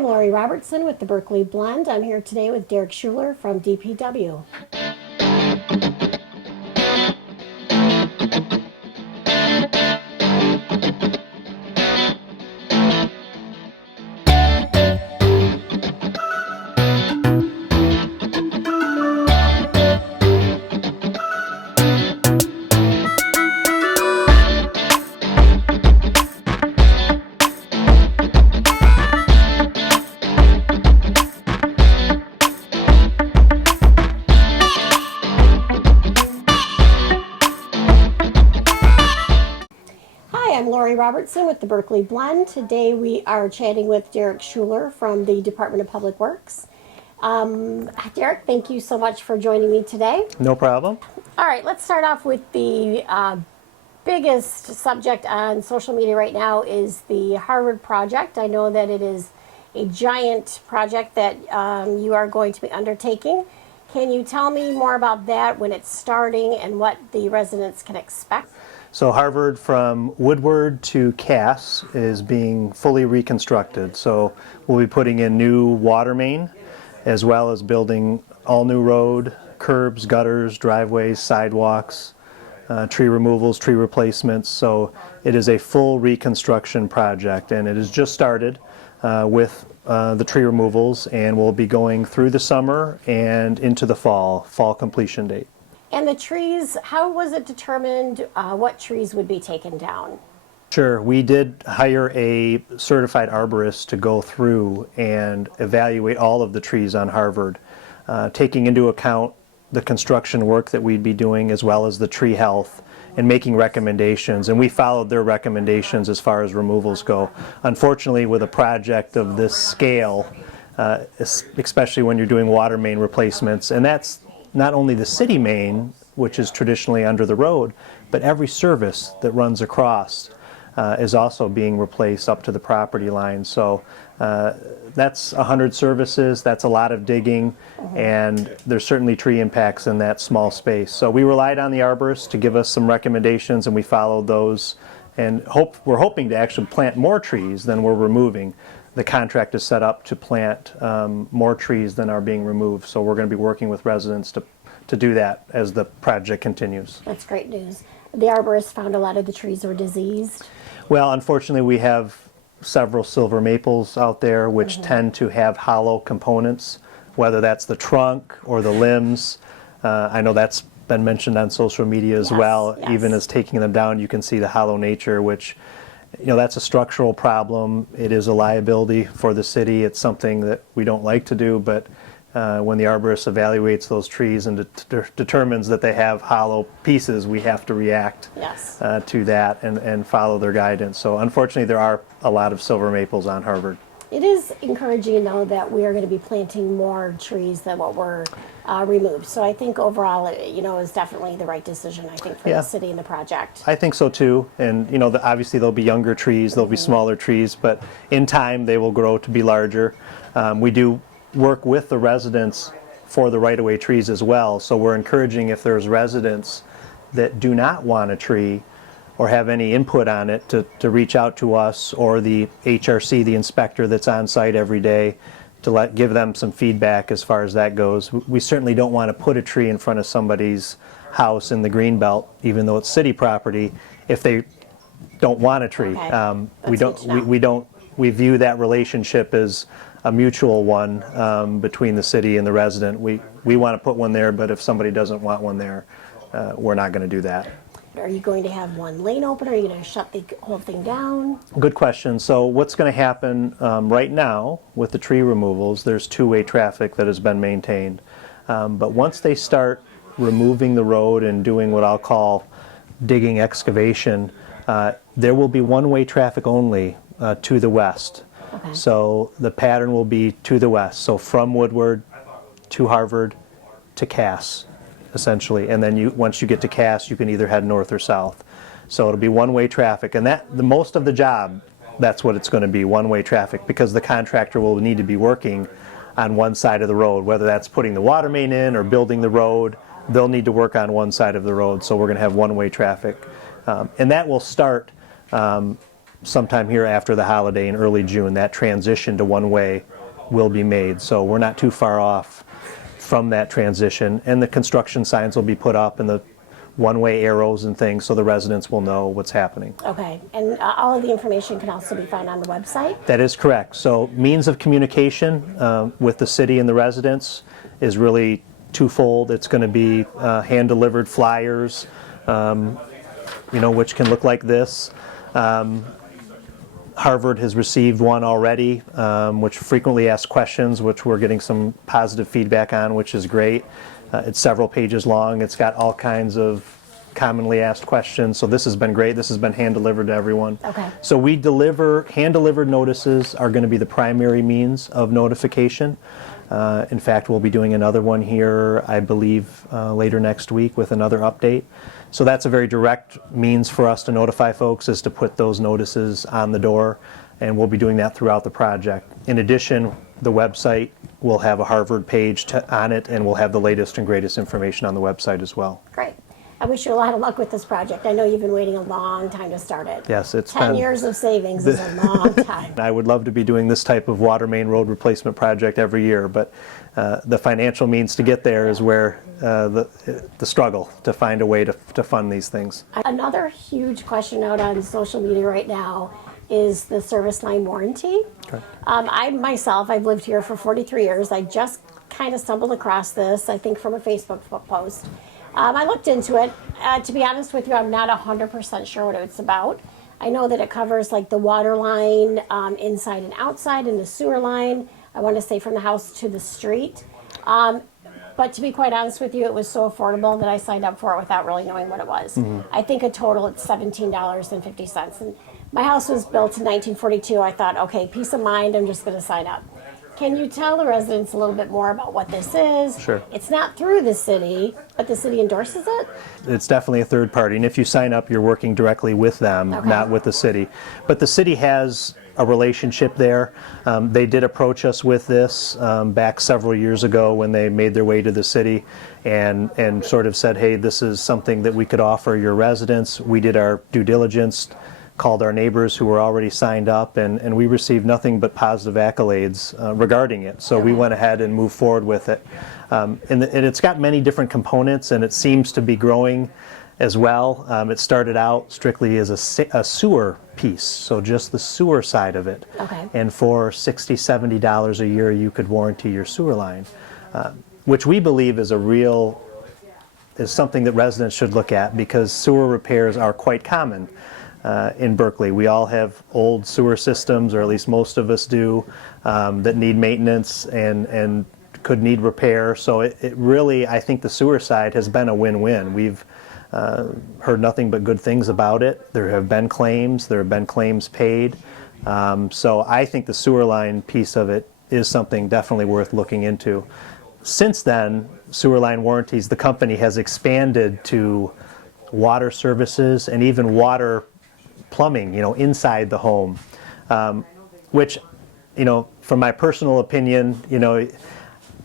I'm Lori Robertson with the Berkley Blend. I'm here today with Derek Schuler from DPW. Hi, I'm Lori Robertson with the Berkley Blend. Today we are chatting with Derek Schuler from the Department of Public Works. Derek, thank you so much for joining me today. No problem. All right, let's start off with the biggest subject on social media right now is the Harvard project. I know that it is a giant project that you are going to be undertaking. Can you tell me more about that, when it's starting, and what the residents can expect? So Harvard from Woodward to Cass is being fully reconstructed. So we'll be putting in new water main, as well as building all new road, curbs, gutters, driveways, sidewalks, tree removals, tree replacements. So it is a full reconstruction project, and it has just started with the tree removals, and we'll be going through the summer and into the fall completion date. And the trees, how was it determined what trees would be taken down? Sure, we did hire a certified arborist to go through and evaluate all of the trees on Harvard, taking into account the construction work that we'd be doing as well as the tree health, and making recommendations. And we followed their recommendations as far as removals go. Unfortunately, with a project of this scale, especially when you're doing water main replacements, and that's not only the city main, which is traditionally under the road, but every service that runs across is also being replaced up to the property line. So that's 100 services, that's a lot of digging, and there's certainly tree impacts in that small space. So we relied on the arborist to give us some recommendations, and we followed those, and we're hoping to actually plant more trees than we're removing. The contract is set up to plant more trees than are being removed, so we're going to be working with residents to do that as the project continues. That's great news. The arborist found a lot of the trees were diseased. Well, unfortunately, we have several silver maples out there which tend to have hollow components, whether that's the trunk or the limbs. I know that's been mentioned on social media as well. Yes. Even as taking them down, you can see the hollow nature, which, you know, that's a structural problem. It is a liability for the city. It's something that we don't like to do, but when the arborist evaluates those trees and determines that they have hollow pieces, we have to react to that and follow their guidance. So unfortunately, there are a lot of silver maples on Harvard. It is encouraging to know that we are going to be planting more trees than what were removed. So I think overall, it is definitely the right decision, I think, for the city and the project. I think so too. And obviously there'll be younger trees, there'll be smaller trees, but in time they will grow to be larger. We do work with the residents for the right-of-way trees as well. So we're encouraging, if there's residents that do not want a tree or have any input on it, to reach out to us or the HRC, the inspector that's on site every day, to give them some feedback as far as that goes. We certainly don't want to put a tree in front of somebody's house in the greenbelt, even though it's city property, if they don't want a tree. We view that relationship as a mutual one between the city and the resident. We want to put one there, but if somebody doesn't want one there, we're not going to do that. Are you going to have one lane open, or are you going to shut the whole thing down? Good question. So what's going to happen right now with the tree removals, there's two-way traffic that has been maintained. But once they start removing the road and doing what I'll call digging excavation, there will be one-way traffic only to the west. Okay. So the pattern will be to the west. So from Woodward to Harvard to Cass, essentially. And then once you get to Cass, you can either head north or south. So it'll be one-way traffic. And the most of the job, that's what it's going to be, one-way traffic, because the contractor will need to be working on one side of the road, whether that's putting the water main in or building the road. They'll need to work on one side of the road. So we're going to have one-way traffic. And that will start sometime here after the holiday in early June, that transition to one-way will be made. So we're not too far off from that transition, and the construction signs will be put up and the one-way arrows and things, so the residents will know what's happening. Okay, and all of the information can also be found on the website? That is correct. So means of communication with the city and the residents is really twofold. It's going to be hand-delivered flyers, which can look like this. Harvard has received one already, which frequently asked questions, which we're getting some positive feedback on, which is great. It's several pages long. It's got all kinds of commonly asked questions. So this has been great. This has been hand-delivered to everyone. Okay. So we deliver, hand-delivered notices are going to be the primary means of notification. In fact, we'll be doing another one here, I believe, later next week with another update. So that's a very direct means for us to notify folks, is to put those notices on the door, and we'll be doing that throughout the project. In addition, the website will have a Harvard page on it, and we'll have the latest and greatest information on the website as well. Great. I wish you a lot of luck with this project. I know you've been waiting a long time to start it. Yes, it's 10 been, years of savings is a long time. I would love to be doing this type of water main road replacement project every year, but the financial means to get there is where the struggle to find a way to fund these things. Another huge question out on social media right now is the service line warranty. Okay. I've lived here for 43 years. I just kind of stumbled across this, I think from a Facebook post. I looked into it. To be honest with you, I'm not 100% sure what it's about. I know that it covers like the water line inside and outside, and the sewer line, I want to say from the house to the street. But to be quite honest with you, it was so affordable that I signed up for it without really knowing what it was. Mm-hmm. I think a total it's $17.50. And my house was built in 1942. I thought, okay, peace of mind, I'm just going to sign up. Can you tell the residents a little bit more about what this is? Sure. It's not through the city, but the city endorses it? It's definitely a third party, and if you sign up, you're working directly with them, Okay. not with the city. But the city has a relationship there. They did approach us with this back several years ago when they made their way to the city and sort of said, hey, this is something that we could offer your residents. We did our due diligence, called our neighbors who were already signed up, and we received nothing but positive accolades regarding it. So we went ahead and moved forward with it. And it's got many different components, and it seems to be growing as well. It started out strictly as a sewer piece, so just the sewer side of it. Okay. And for $60, $70 a year, you could warranty your sewer line, which we believe is something that residents should look at, because sewer repairs are quite common. In Berkeley, we all have old sewer systems, or at least most of us do, that need maintenance and could need repair. So it really, I think the sewer side has been a win-win. We've heard nothing but good things about it. There have been claims paid. So I think the sewer line piece of it is something definitely worth looking into. Since then, sewer line warranties, the company has expanded to water services and even water plumbing, inside the home, which, from my personal opinion,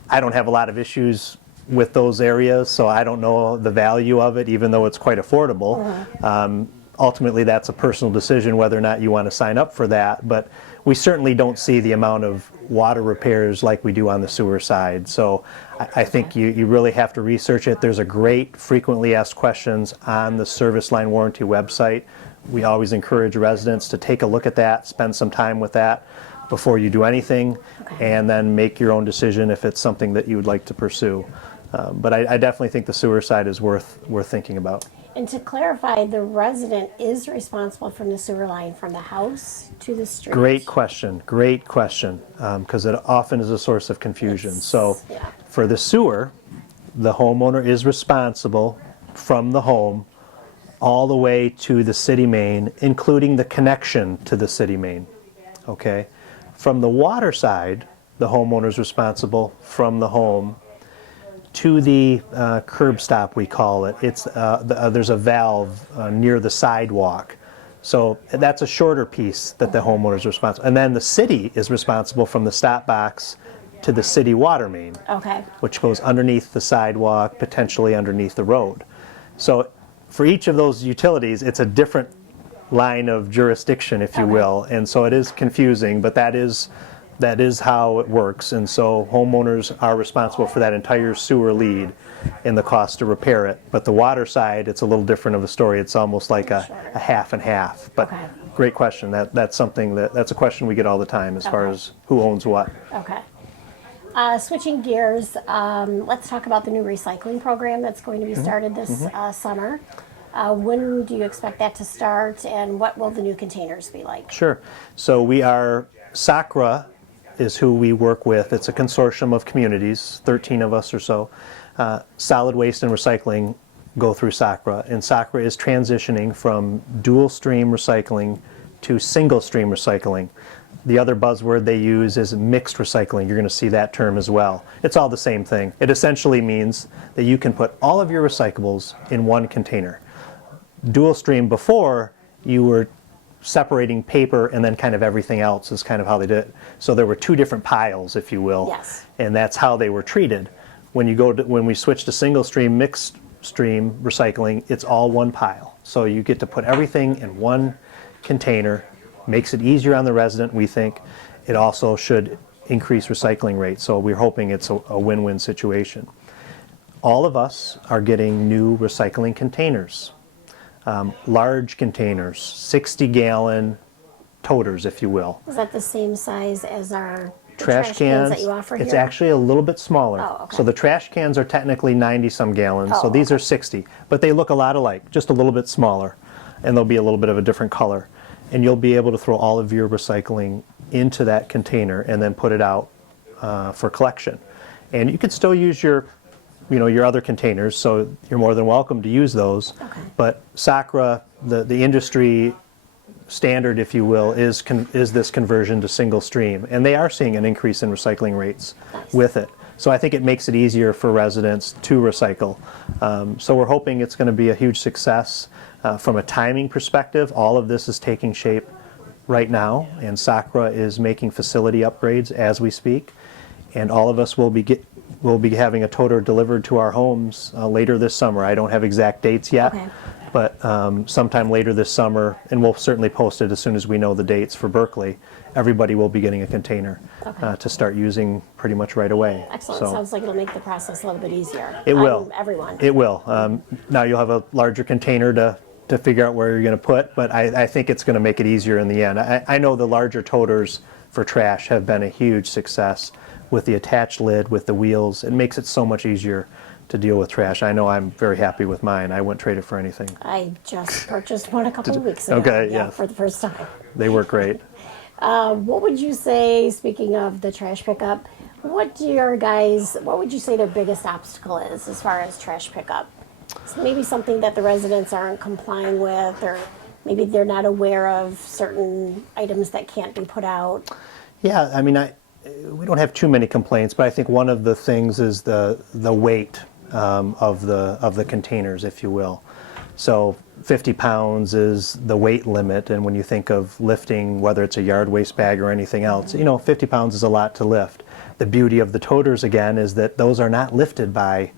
I don't have a lot of issues with those areas, so I don't know the value of it, even though it's quite affordable. Ultimately, that's a personal decision whether or not you want to sign up for that, but we certainly don't see the amount of water repairs like we do on the sewer side. So I think you really have to research it. There's a great frequently asked questions on the service line warranty website. We always encourage residents to take a look at that, spend some time with that before you do anything, and then make your own decision if it's something that you would like to pursue. But I definitely think the sewer side is worth thinking about. And to clarify, the resident is responsible from the sewer line from the house to the street? Great question, because it often is a source of confusion. For the sewer, the homeowner is responsible from the home all the way to the city main, including the connection to the city main. Okay? From the water side, the homeowner is responsible from the home to the curb stop, we call it. There's a valve near the sidewalk. So that's a shorter piece that the homeowner is responsible. And then the city is responsible from the stop box to the city water main, which goes underneath the sidewalk, potentially underneath the road. So for each of those utilities, it's a different line of jurisdiction, if you Okay. will. And so it is confusing, but that is how it works. And so homeowners are responsible for that entire sewer lead and the cost to repair it. But the water side, it's a little different of a story. It's almost like a half and half. But Okay. great question. That's something that's a question we get all the time as far Okay. as who owns what. Okay. Switching gears, let's talk about the new recycling program that's going to be started this summer. When do you expect that to start, and what will the new containers be like? Sure. So SACRA is who we work with. It's a consortium of communities, 13 of us or so. Solid waste and recycling go through SACRA, and SACRA is transitioning from dual stream recycling to single stream recycling. The other buzzword they use is mixed recycling. You're going to see that term as well. It's all the same thing. It essentially means that you can put all of your recyclables in one container. Dual stream, before, you were separating paper and then kind of everything else is kind of how they did it. So there were two different piles, if you will. Yes. And that's how they were treated. When we switch to single stream, mixed stream recycling, it's all one pile. So you get to put everything in one container. Makes it easier on the resident, we think. It also should increase recycling rates. So we're hoping it's a win-win situation. All of us are getting new recycling containers. Large containers, 60-gallon toters, if you will. Is that the same size as our Trash cans cans, that you offer it's here? actually a little bit smaller. Oh, okay. So the trash cans are technically 90-some gallons, so Oh, these are 60. But they look a lot alike, just a little bit smaller, and they'll be a little bit of a different color. And you'll be able to throw all of your recycling into that container and then put it out for collection. And you could still use your other containers, so you're more than welcome to use those. Okay. But SACRA, the industry standard, if you will, is this conversion to single stream. And they are seeing an increase in recycling rates with it. So I think it makes it easier for residents to recycle. So we're hoping it's going to be a huge success. From a timing perspective, all of this is taking shape right now, and SACRA is making facility upgrades as we speak. And all of us will be having a toter delivered to our homes later this summer. I don't have exact dates yet, Okay. but sometime later this summer, and we'll certainly post it as soon as we know the dates for Berkley. Everybody will be getting a container to start using pretty much right away. Excellent. So Sounds like it'll make the process a little bit easier. it will. On everyone. It will. Now you'll have a larger container to figure out where you're going to put, but I think it's going to make it easier in the end. I know the larger toters for trash have been a huge success with the attached lid, with the wheels. It makes it so much easier to deal with trash. I know I'm very happy with mine. I wouldn't trade it for anything. I just purchased one a couple of weeks ago. Okay, yeah, yes. for the first time. They work great. What would you say, speaking of the trash pickup, what would you say their biggest obstacle is as far as trash pickup? It's maybe something that the residents aren't complying with, or maybe they're not aware of certain items that can't be put out. Yeah, I mean, we don't have too many complaints, but I think one of the things is the weight of the containers, if you will. So 50 pounds is the weight limit, and when you think of lifting, whether it's a yard waste bag or anything else, 50 pounds is a lot to lift. The beauty of the toters, again, is that those are not lifted by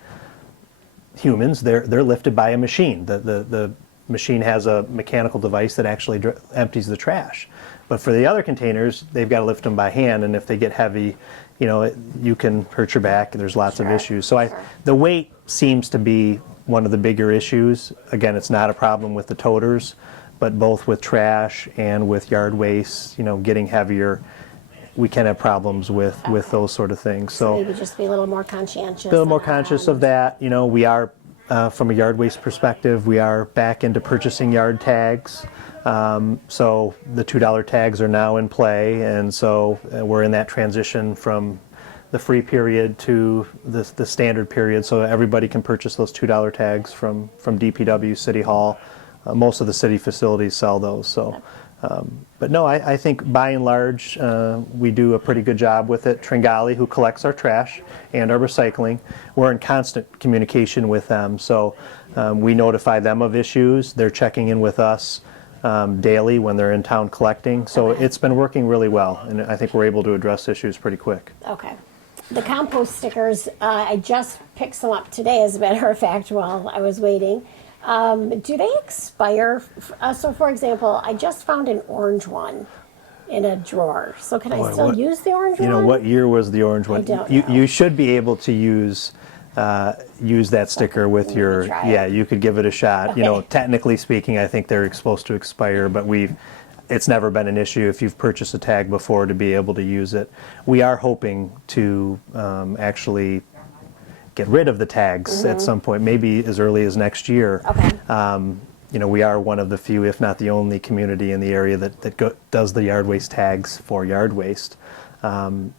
humans. They're lifted by a machine. The machine has a mechanical device that actually empties the trash. But for the other containers, they've got to lift them by hand, and if they get heavy, you can hurt your back. There's lots of issues. So the weight seems to be one of the bigger issues. Again, it's not a problem with the toters, but both with trash and with yard waste, getting heavier, we can have problems with those sort of things. So Maybe just be a little more conscientious. a little more conscious of that. We are, from a yard waste perspective, we are back into purchasing yard tags. So the $2 tags are now in play, and so we're in that transition from the free period to the standard period, so everybody can purchase those $2 tags from DPW, City Hall. Most of the city facilities sell those. So, but no, I think by and large we do a pretty good job with it. Tringali, who collects our trash and our recycling, we're in constant communication with them. So we notify them of issues. They're checking in with us daily when they're in town collecting. So it's been working really well, and I think we're able to address issues pretty quick. Okay. The compost stickers, I just picked some up today, as a matter of fact, while I was waiting. Do they expire? So, for example, I just found an orange one in a drawer. So, can I Boy, still what- use the orange one? You know, what year was the orange one? don't You, know. you should be able to use that sticker with maybe your, try it. yeah, you could give it a shot. You know, Okay. technically speaking, I think they're supposed to expire, but it's never been an issue if you've purchased a tag before to be able to use it. We are hoping to actually get rid of the tags at some point, maybe as early as next year. Okay. You know, we are one of the few, if not the only community in the area that does the yard waste tags for yard waste.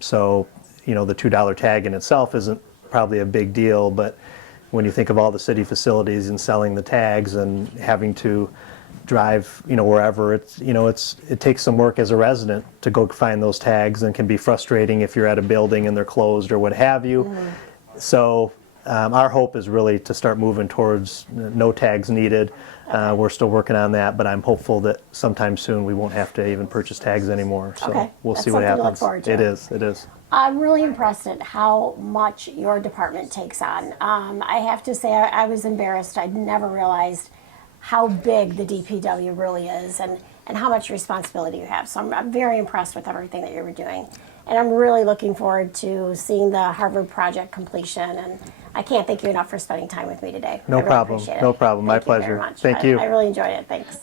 So, you know, the $2 tag in itself isn't probably a big deal, but when you think of all the city facilities and selling the tags and having to drive, you know, wherever, it takes some work as a resident to go find those tags, and can be frustrating if you're at a building and they're closed or what have you. So our hope is really to start moving towards no tags needed. We're still working on that, but I'm hopeful that sometime soon we won't have to even purchase tags anymore. So Okay. we'll That's see what something to look happens. forward to. It is. It is. I'm really impressed at how much your department takes on. I have to say, I was embarrassed. I'd never realized how big the DPW really is, and how much responsibility you have. So I'm very impressed with everything that you're doing. And I'm really looking forward to seeing the Harvard project completion. And I can't thank you enough for spending time with me today. No I really problem. appreciate it. No problem. My Thank you very pleasure. much. Thank you. I really enjoyed it. Thanks.